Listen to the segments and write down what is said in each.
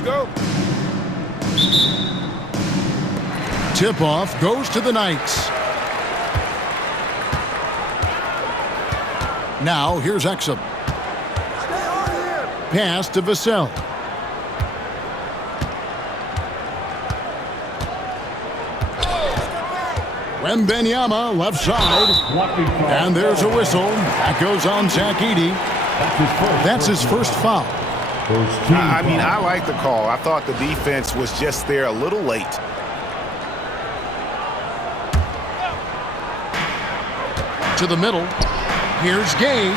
we go. Tip-off goes to the Knights. Now, here's Exum. Pass to Vassell. Wembanyama, left side. And there's a whistle. That goes on Zach Edey. That's his first foul. I mean, I like the call. I thought the defense was just there a little late. To the middle. Here's Gay.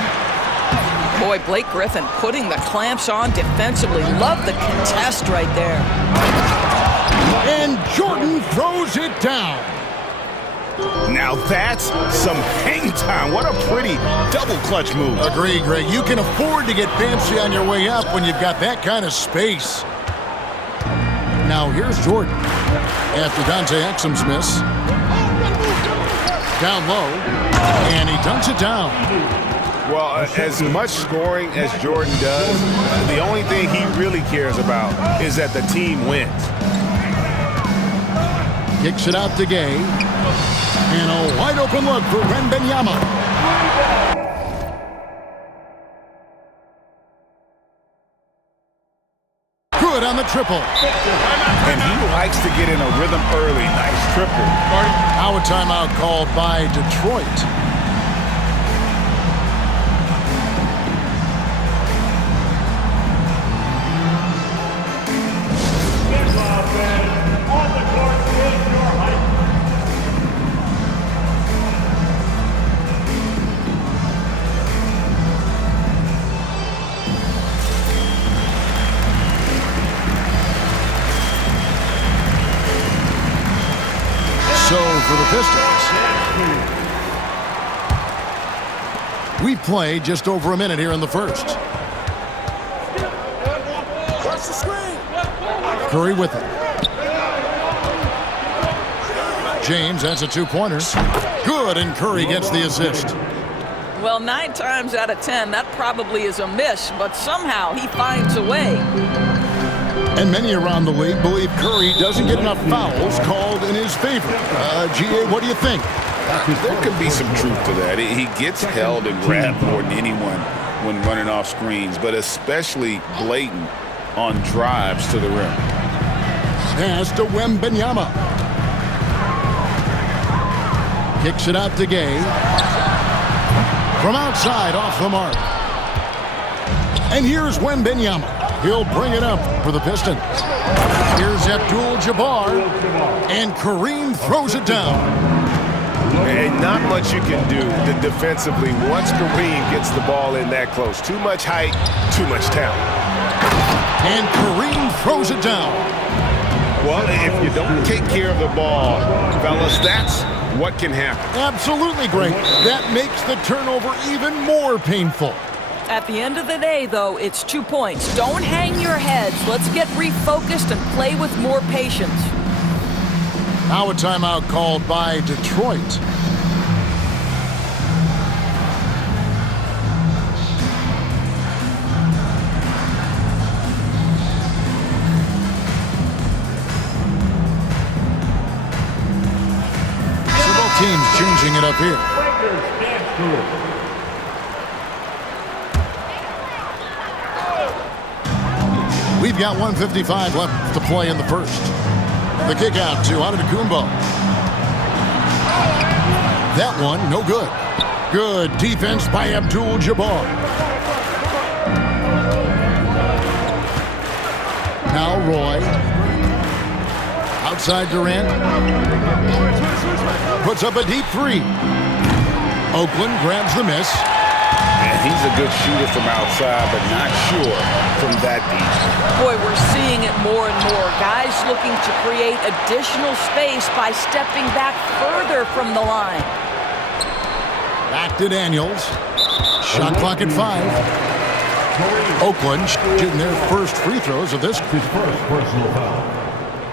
Boy, Blake Griffin putting the clamps on defensively. Love the contest right there. And Jordan throws it down. Now that's some hang time. What a pretty double clutch move. Agree, Greg. You can afford to get fancy on your way up when you've got that kind of space. Now here's Jordan. After Dante Exum's miss. Down low. And he dunks it down. Well, as much scoring as Jordan does, the only thing he really cares about is that the team wins. Kicks it out to Gay. And a wide open look for Wembanyama. Good on the triple. And he likes to get in a rhythm early. Nice triple. Now a timeout called by Detroit. For the Pistons. We play just over a minute here in the first. Curry with it. James has a two-pointer. Good, and Curry gets the assist. Well, 9 times out of 10, that probably is a miss, but somehow he finds a way. And many around the league believe Curry doesn't get enough fouls called in his favor. GA, what do you think? There could be some truth to that. He gets held and grabbed more than anyone when running off screens, but especially blatant on drives to the rim. Pass to Wembanyama. Kicks it out to Gay. From outside, off the mark. And here's Wembanyama. He'll bring it up for the Pistons. Here's Abdul-Jabbar. And Kareem throws it down. And not much you can do defensively once Kareem gets the ball in that close. Too much height, too much talent. And Kareem throws it down. Well, if you don't take care of the ball, fellas, that's what can happen. Absolutely great. That makes the turnover even more painful. At the end of the day, though, it's 2 points. Don't hang your heads. Let's get refocused and play with more patience. Now a timeout called by Detroit. So both teams changing it up here. We've got 1:55 left to play in the first. The kick out to Antetokounmpo. That one, no good. Good defense by Abdul-Jabbar. Now Roy. Outside Durant. Puts up a deep three. Oakland grabs the miss. And he's a good shooter from outside, but not sure from that deep. Boy, we're seeing it more and more. Guys looking to create additional space by stepping back further from the line. Back to Daniels. Shot clock at 5. Oakland shooting their first free throws of this. His first personal foul.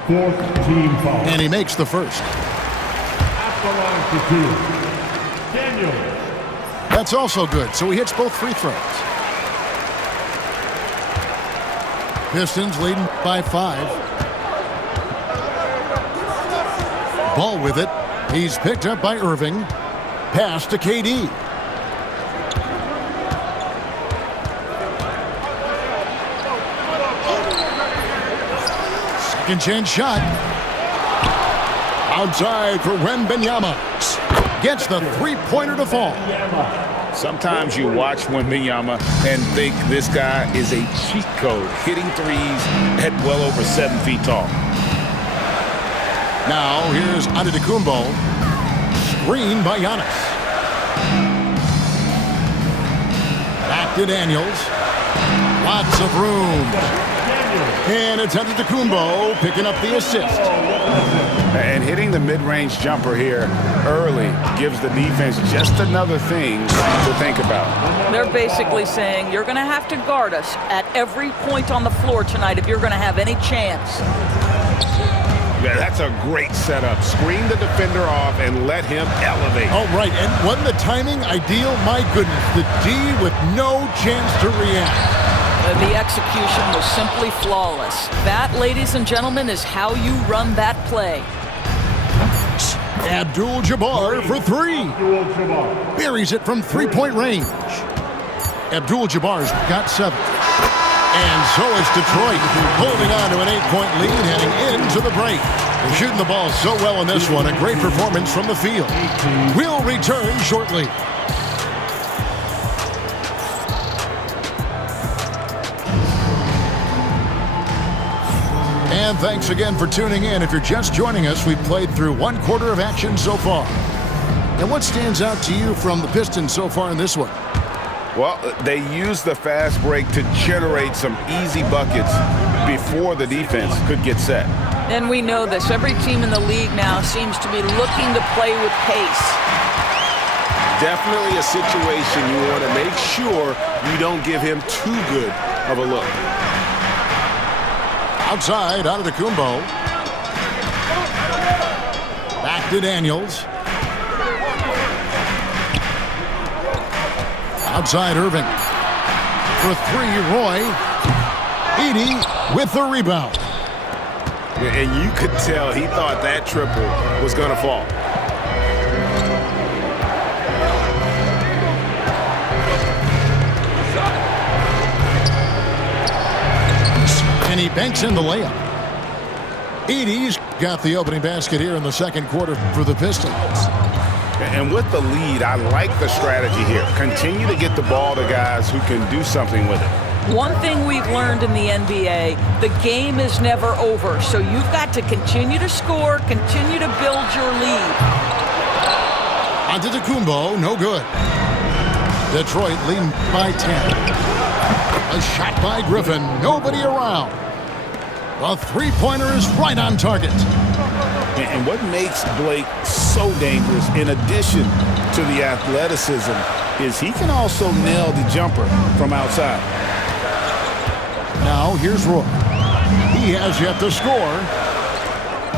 Fourth team foul. And he makes the first. At the line to 2. Daniels. That's also good, so he hits both free throws. Pistons leading by 5. Ball with it. He's picked up by Irving. Pass to KD. Second chance shot. Outside for Wembanyama. Gets the three-pointer to fall. Sometimes you watch Wembanyama and think this guy is a cheat code, hitting threes at well over 7 feet tall. Now here's Antetokounmpo. Screen by Giannis. Back to Daniels. Lots of room. And it's Antetokounmpo picking up the assist. And hitting the mid-range jumper here early gives the defense just another thing to think about. They're basically saying you're going to have to guard us at every point on the floor tonight if you're going to have any chance. Yeah, that's a great setup. Screen the defender off and let him elevate. Oh, right. And wasn't the timing ideal? My goodness. The D with no chance to react. The execution was simply flawless. That, ladies and gentlemen, is how you run that play. Abdul-Jabbar for 3. Buries it from three-point range. Abdul-Jabbar's got 7. And so is Detroit, holding on to an 8-point lead heading into the break. They're shooting the ball so well in this one. A great performance from the field. We'll return shortly. And thanks again for tuning in. If you're just joining us, we've played through 1 quarter of action so far. And what stands out to you from the Pistons so far in this one? Well, they used the fast break to generate some easy buckets before the defense could get set. And we know this. Every team in the league now seems to be looking to play with pace. Definitely a situation you want to make sure you don't give him too good of a look. Outside, Antetokounmpo. Back to Daniels. Outside, Irving. For 3, Roy. Edey with the rebound. And you could tell he thought that triple was going to fall. And he banks in the layup. Edey's got the opening basket here in the second quarter for the Pistons. And with the lead, I like the strategy here. Continue to get the ball to guys who can do something with it. One thing we've learned in the NBA, the game is never over. So you've got to continue to score, continue to build your lead. Antetokounmpo, no good. Detroit leading by 10. A shot by Griffin, nobody around. The three-pointer is right on target. And what makes Blake so dangerous, in addition to the athleticism, is he can also nail the jumper from outside. Now here's Roy. He has yet to score.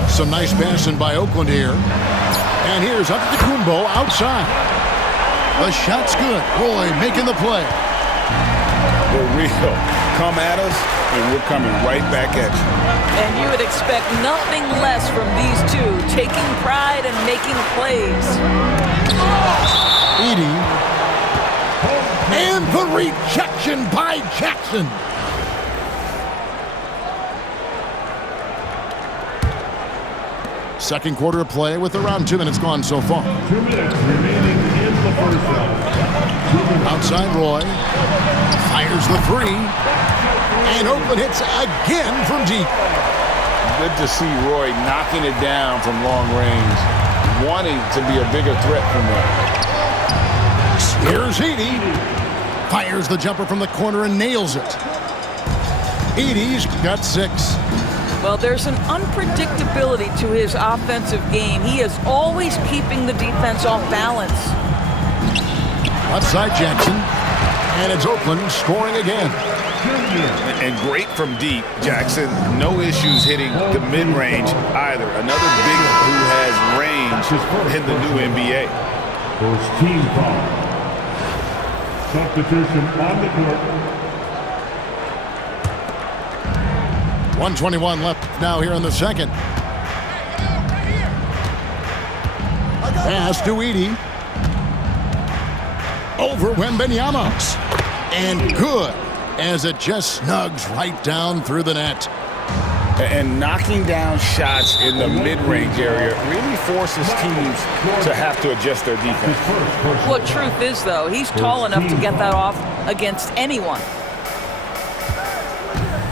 Some nice passing by Oakland here. And here's Antetokounmpo outside. The shot's good. Roy making the play. For real. Come at us, and we're coming right back at you. And you would expect nothing less from these two, taking pride and making plays. Edey. And the rejection by Jackson. Second quarter of play with around 2 minutes gone so far. 2 minutes remaining in the first half. Outside Roy. Fires the 3. And Oakland hits again from deep. Good to see Roy knocking it down from long range, wanting to be a bigger threat from there. Here's Edey. Fires the jumper from the corner and nails it. Edey's got 6. Well, there's an unpredictability to his offensive game. He is always keeping the defense off balance. Outside Jackson. And it's Oakland scoring again. And great from deep, Jackson. No issues hitting the mid-range either. Another big who has range in the new NBA. First team foul. Substitution on the court. 1:21 left now here in the second. Pass to Edey. Over Wembanyama. And good, as it just snugs right down through the net. And knocking down shots in the mid-range area really forces teams to have to adjust their defense. Well, truth is, though, he's tall enough to get that off against anyone.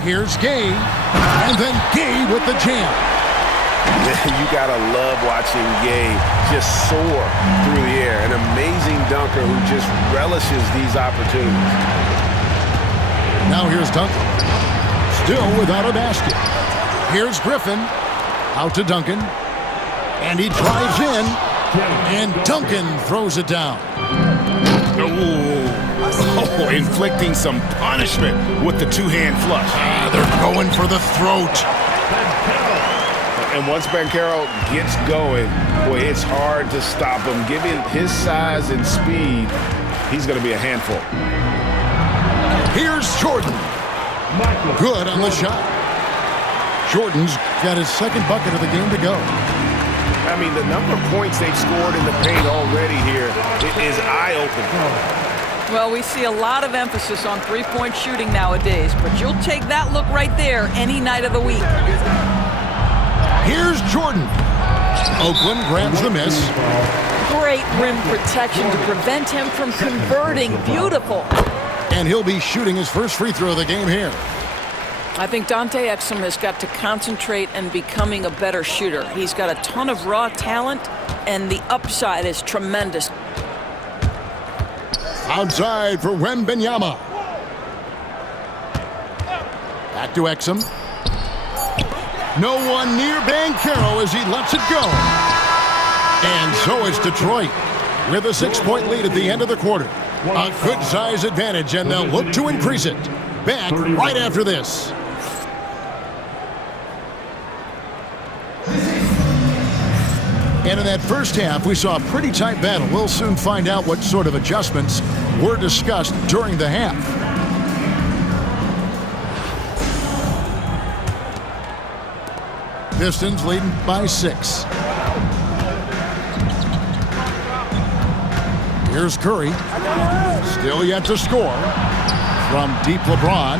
Here's Gay, and then Gay with the jam. You gotta love watching Gay just soar through the air. An amazing dunker who just relishes these opportunities. Now here's Duncan. Still without a basket. Here's Griffin. Out to Duncan. And he drives in. And Duncan throws it down. Oh, inflicting some punishment with the two-hand flush. They're going for the throat. And once Banchero gets going, boy, it's hard to stop him. Given his size and speed, he's going to be a handful. Here's Jordan. Good on the shot. Jordan's got his second bucket of the game to go. I mean, the number of points they've scored in the paint already here is eye-opening. Well, we see a lot of emphasis on three-point shooting nowadays, but you'll take that look right there any night of the week. Here's Jordan. Oakland grabs the miss. Great rim protection to prevent him from converting. Beautiful. And he'll be shooting his first free throw of the game here. I think Dante Exum has got to concentrate and becoming a better shooter. He's got a ton of raw talent, and the upside is tremendous. Outside for Wembanyama. Back to Exum. No one near Banchero as he lets it go. And so it's Detroit with a 6-point lead at the end of the quarter. A good size advantage, and they'll look to increase it. Back right after this. And in that first half, we saw a pretty tight battle. We'll soon find out what sort of adjustments were discussed during the half. Pistons leading by 6. Here's Curry. Still yet to score. From deep LeBron.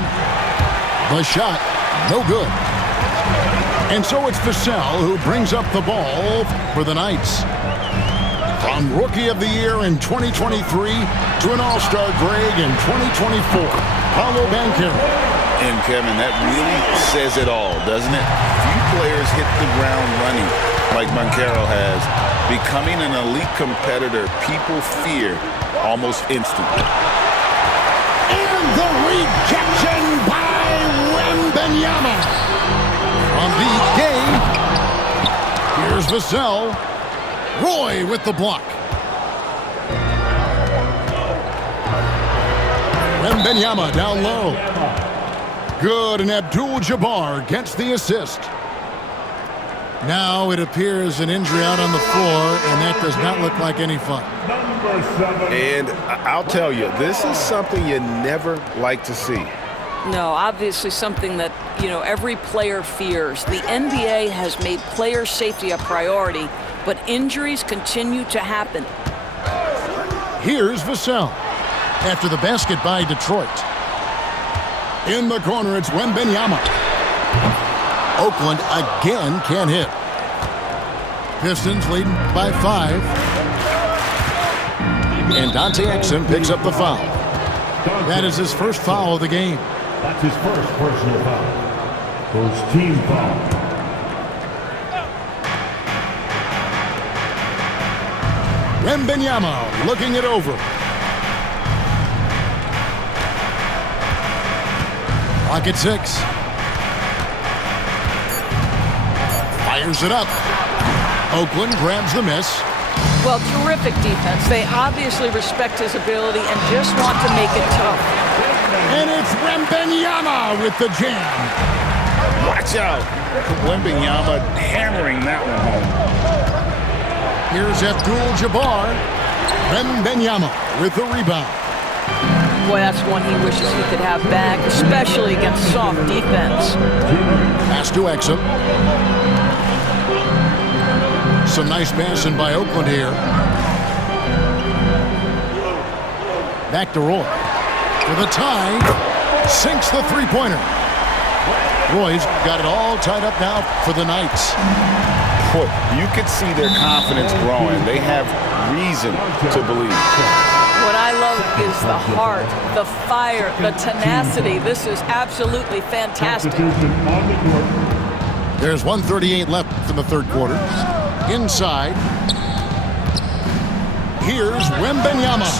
The shot, no good. And so it's Vassell who brings up the ball for the Knights. From Rookie of the Year in 2023 to an All-Star grade in 2024, Paolo Banchero. And Kevin, that really says it all, doesn't it? Few players hit the ground running like Banchero has. Becoming an elite competitor, people fear almost instantly. And the rejection by Wembanyama. On the game, here's Vassell. Roy with the block. Wembanyama down low. Good, and Abdul-Jabbar gets the assist. Now it appears an injury out on the floor, and that does not look like any fun. And I'll tell you, this is something you never like to see. No, obviously something that, every player fears. The NBA has made player safety a priority, but injuries continue to happen. Here's Vassell after the basket by Detroit. In the corner, it's Wembanyama. Oakland again can't hit. Pistons leading by 5. And Dante Exum picks up the foul. That is his first foul of the game. That's his first personal foul. First team foul. Wembanyama looking it over. Clock at 6. Fires it up. Oakland grabs the miss. Well, terrific defense. They obviously respect his ability and just want to make it tough. And it's Wembanyama with the jam. Watch out. Wembanyama hammering that one home. Here's Abdul-Jabbar. Wembanyama with the rebound. Boy, that's one he wishes he could have back, especially against soft defense. pass to Exum. Some nice passing by Oakland here. Back to Roy. For the tie. Sinks the three-pointer. Roy's got it all tied up now for the Knights. Boy, you could see their confidence growing. They have reason to believe. What I love is the heart, the fire, the tenacity. This is absolutely fantastic. There's 1:38 left in the third quarter. Inside. Here's Wembanyama.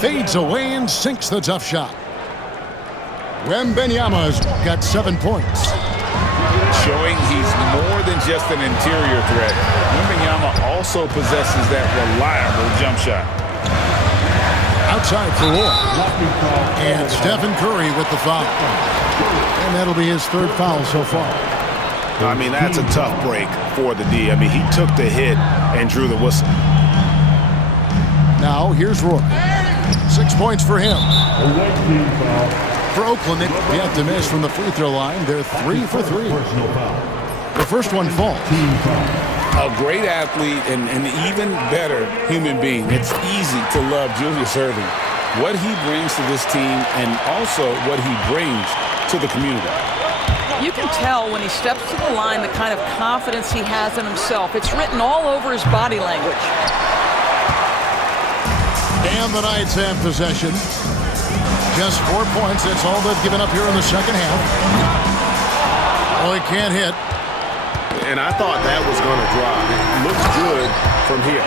Fades away and sinks the tough shot. Wembanyama's got 7 points. Showing he's more than just an interior threat. Wembanyama also possesses that reliable jump shot. Outside for Roy. And Stephen Curry with the foul. And that'll be his third foul so far. I mean, that's a tough break for the D. I mean, he took the hit and drew the whistle. Now, here's Roy. 6 points for him. For Oakland, they have to miss from the free throw line. They're 3 for 3. The first one falls. A great athlete and an even better human being. It's easy to love Julius Erving. What he brings to this team and also what he brings to the community. You can tell when he steps to the line the kind of confidence he has in himself. It's written all over his body language. And the Knights have possession. Just 4 points. That's all they've given up here in the second half. Oh, he can't hit. And I thought that was going to drop. It looks good from here.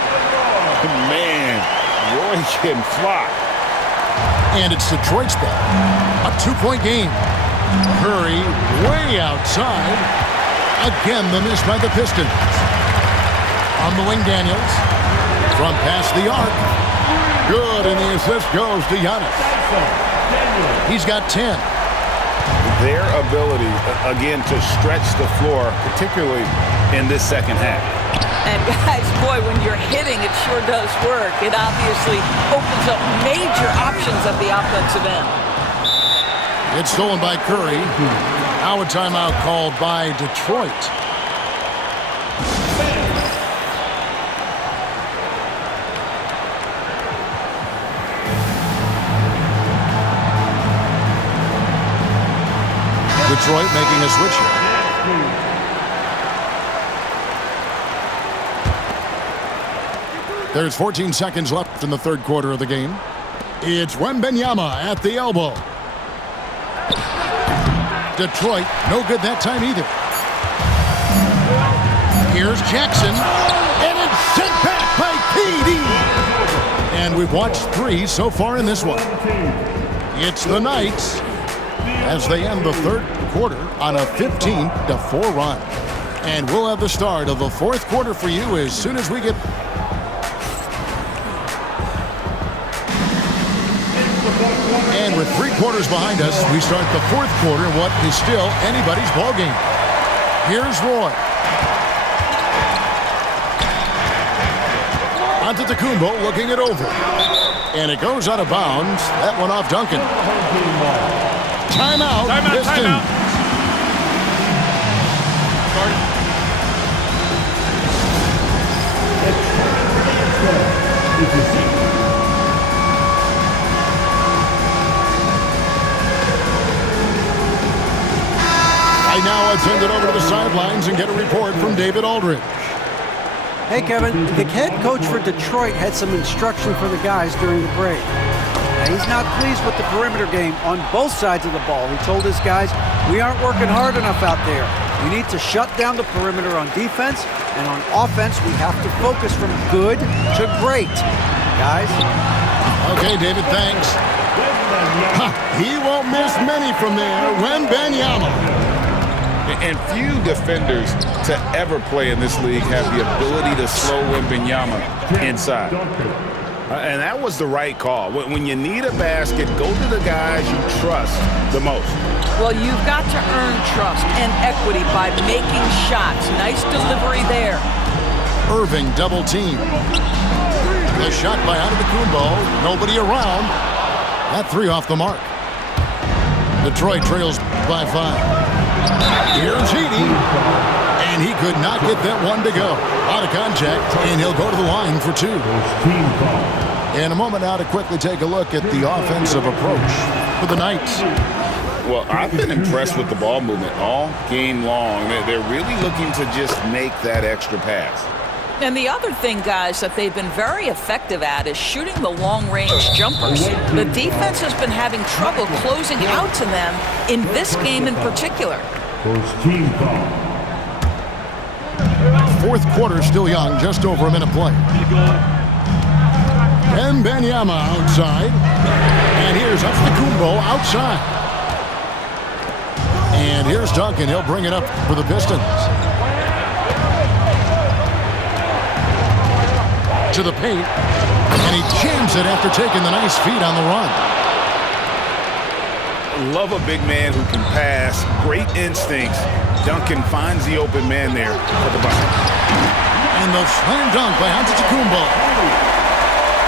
Man, Roy can fly. And it's Detroit's ball. A 2-point game. Curry way outside. Again, the miss by the Pistons. On the wing, Daniels. From past the arc. Good, and the assist goes to Giannis. He's got 10. Their ability, again, to stretch the floor, particularly in this second half. And guys, boy, when you're hitting, it sure does work. It obviously opens up major options at the offensive end. It's stolen by Curry. Now a timeout called by Detroit. Detroit making a switch here. There's 14 seconds left in the third quarter of the game. It's Wembanyama at the elbow. Detroit, no good that time either. Here's Jackson. And it's sent back by KD. And we've watched 3 so far in this one. It's the Knights as they end the third quarter on a 15-4 run. And we'll have the start of the fourth quarter for you as soon as we get... And with 3 quarters behind us, we start the fourth quarter in what is still anybody's ballgame. Here's Roy. Antetokounmpo looking it over. And it goes out of bounds. That one off Duncan. Timeout. Pistons. I now send it over to the sidelines and get a report from David Aldridge. Hey, Kevin, the head coach for Detroit had some instruction for the guys during the break. Now, he's not pleased with the perimeter game on both sides of the ball. He told his guys, we aren't working hard enough out there. We need to shut down the perimeter on defense, and on offense, we have to focus from good to great. Guys? Okay, David, thanks. He won't miss many from there. Wembanyama. And few defenders to ever play in this league have the ability to slow Wembanyama inside. And that was the right call. When you need a basket, go to the guys you trust the most. Well, you've got to earn trust and equity by making shots. Nice delivery there. Irving double team. The shot by Antetokounmpo. Nobody around. That 3 off the mark. Detroit trails by 5. Here's could not get that one to go. Out of contact, and he'll go to the line for 2. Team foul. In a moment now to quickly take a look at the offensive approach for the Knights. Well, I've been impressed with the ball movement all game long. They're really looking to just make that extra pass. And the other thing, guys, that they've been very effective at is shooting the long-range jumpers. The defense has been having trouble closing out to them in this game in particular. First team foul. Fourth quarter still young, just over a minute play. And Wembanyama outside. And here's Antetokounmpo outside. And here's Duncan. He'll bring it up for the Pistons. To the paint, and he jams it after taking the nice feed on the run. Love a big man who can pass. Great instincts. Duncan finds the open man there for the bucket. And the slam dunk by Antetokounmpo.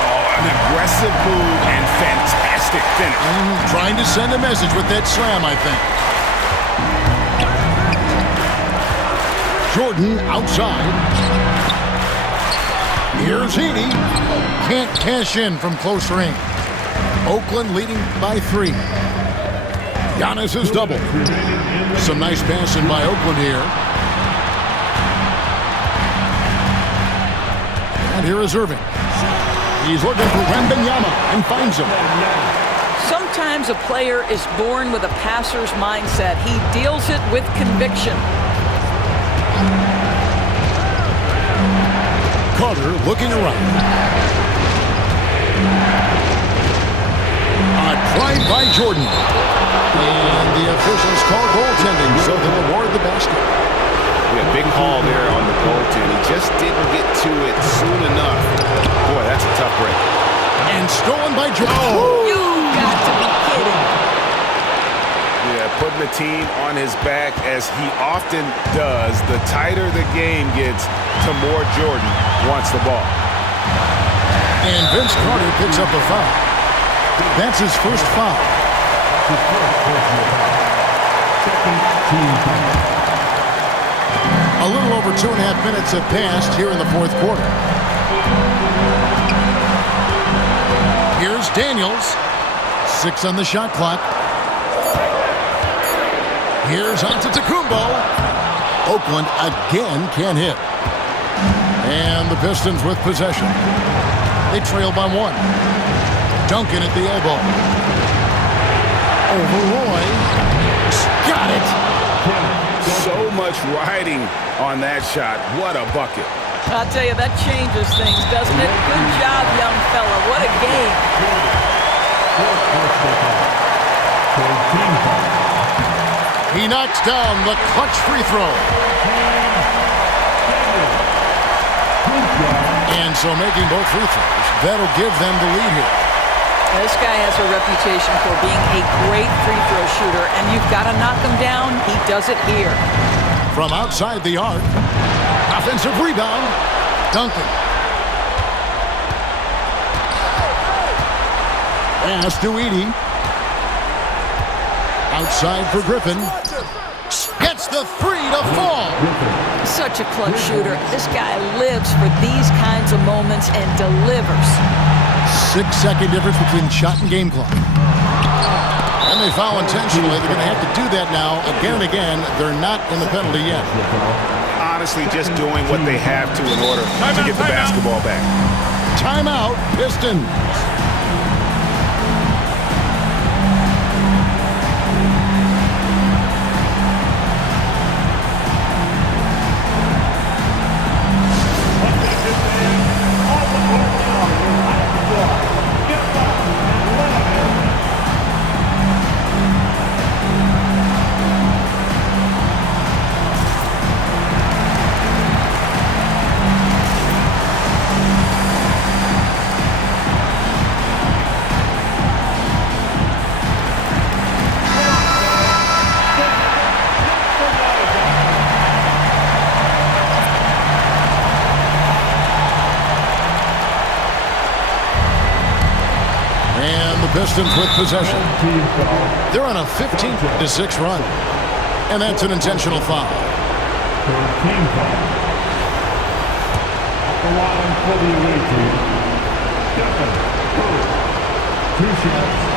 Oh, an aggressive move and fantastic finish. Trying to send a message with that slam, I think. Jordan outside. Here's Heaney. Can't cash in from close range. Oakland leading by 3. Giannis is double. Some nice passing by Oakland here. And here is Irving. He's looking for Wembanyama and finds him. Sometimes a player is born with a passer's mindset. He deals it with conviction. Carter looking around. A drive by Jordan. And the officials call goaltending, so they'll award the basket. Yeah, big call there on the goaltend. He just didn't get to it soon enough. Boy, that's a tough break. And stolen by Jordan. Oh. You got to be kidding. Yeah, putting the team on his back as he often does. The tighter the game gets, the more Jordan wants the ball. And Vince Carter picks up a foul. That's his first foul. A little over 2.5 minutes have passed here in the fourth quarter. Here's Daniels. 6 on the shot clock. Here's Antetokounmpo. Oakland again can't hit. And the Pistons with possession. They trail by 1. Duncan at the elbow. Over Roy. Got it. So much riding on that shot. What a bucket. I'll tell you, that changes things, doesn't it? Good job, young fella. What a game. He knocks down the clutch free throw. And so making both free throws, that'll give them the lead here. This guy has a reputation for being a great free throw shooter, and you've got to knock him down. He does it here. From outside the arc, offensive rebound, Duncan. Pass to Edey. Outside for Griffin. Gets the 3 to fall. Such a clutch shooter. This guy lives for these kinds of moments and delivers. 6-second difference between shot and game clock. And they foul intentionally. They're going to have to do that now again and again. They're not in the penalty yet. Honestly, just doing what they have to in order to get the basketball back. Timeout, Pistons. Pistons with possession. They're on a 15-6 run. And that's an intentional foul. Third team foul. At the line for the away team, Stephen Curry. 2 shots.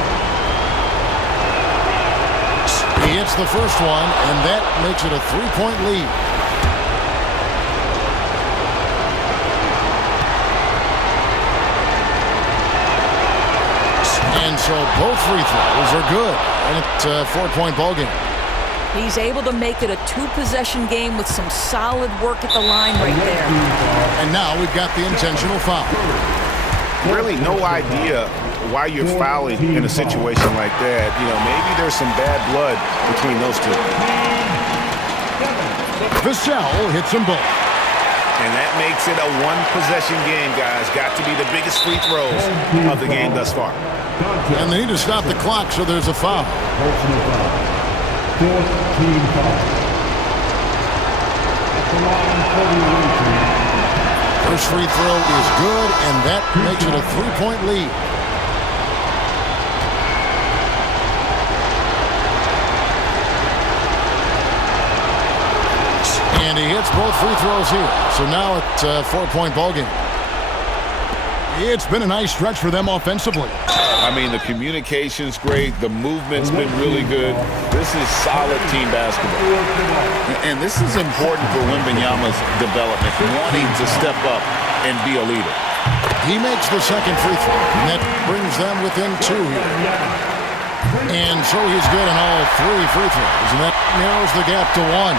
He hits the first one, and that makes it a 3-point lead. And so both free throws are good, and it's a 4-point ball game. He's able to make it a 2-possession game with some solid work at the line right there. And now we've got the intentional foul. Really no idea why you're fouling in a situation like that. You know, maybe there's some bad blood between those two. Vassell hits them both. And that makes it a 1-possession game, guys. Got to be the biggest free throws of the game thus far. And they need to stop the clock, so there's a foul. Personal foul. Fourth team foul. At the line for the away team. First free throw is good, and that makes it a 3-point lead. And he hits both free throws here. So now it's a 4-point ball game. It's been a nice stretch for them offensively. I mean, the communication's great. The movement's been really good. This is solid team basketball. And this is important for Wembanyama's development, wanting to step up and be a leader. He makes the second free throw, and that brings them within 2 here. And so he's good on all 3 free throws, and that narrows the gap to 1.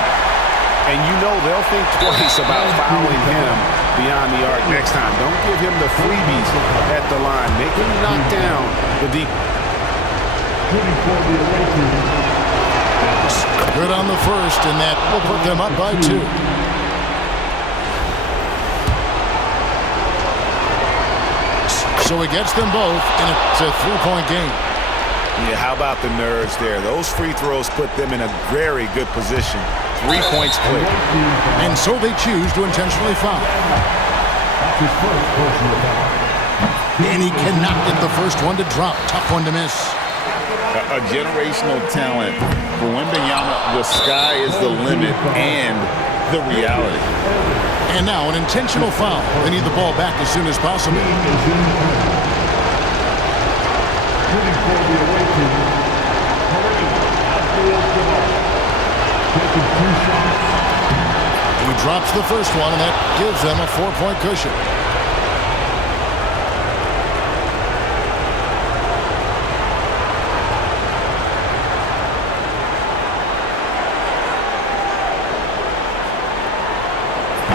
And you know they'll think twice about fouling him beyond the arc next time. Don't give him the freebies at the line. Make him knock down the deep. Good on the first, and that will put them up by 2. So he gets them both, and it's a 3-point game. Yeah, how about the nerves there? Those free throws put them in a very good position. 3 points clear. And so they choose to intentionally foul. That's his first personal foul. And he cannot get the first one to drop. Tough one to miss. A generational talent. For Wembanyama, the sky is the limit and the reality. And now an intentional foul. They need the ball back as soon as possible. Shooting for the away team, Kareem Abdul-Jabbar. Taking 2 shots. He drops the first one, and that gives them a 4-point cushion.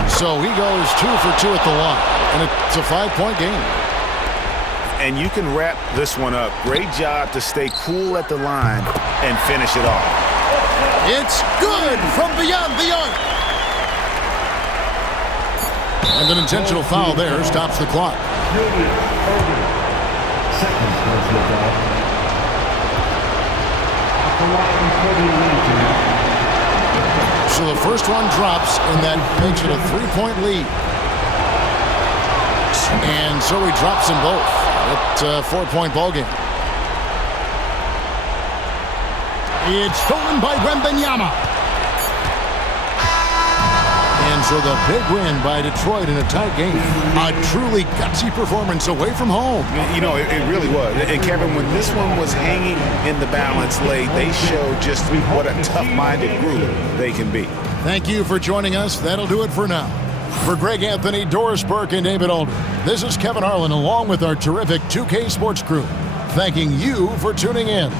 So he goes 2 for 2 at the line, and it's a 5-point game. And you can wrap this one up. Great job to stay cool at the line and finish it off. It's good from beyond the arc. And an intentional foul there stops the clock. Julius Erving. Second personal foul. At the line for the away team. So the first one drops, and that makes it a 3-point lead. And so he drops them both. It's a 4-point ball game. It's stolen by Wembanyama. And so the big win by Detroit in a tight game. A truly gutsy performance away from home. You know, it really was. And Kevin, when this one was hanging in the balance late, they showed just what a tough-minded group they can be. Thank you for joining us. That'll do it for now. For Greg Anthony, Doris Burke, and David Aldridge, this is Kevin Harlan along with our terrific 2K Sports crew, thanking you for tuning in.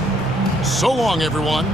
So long, everyone.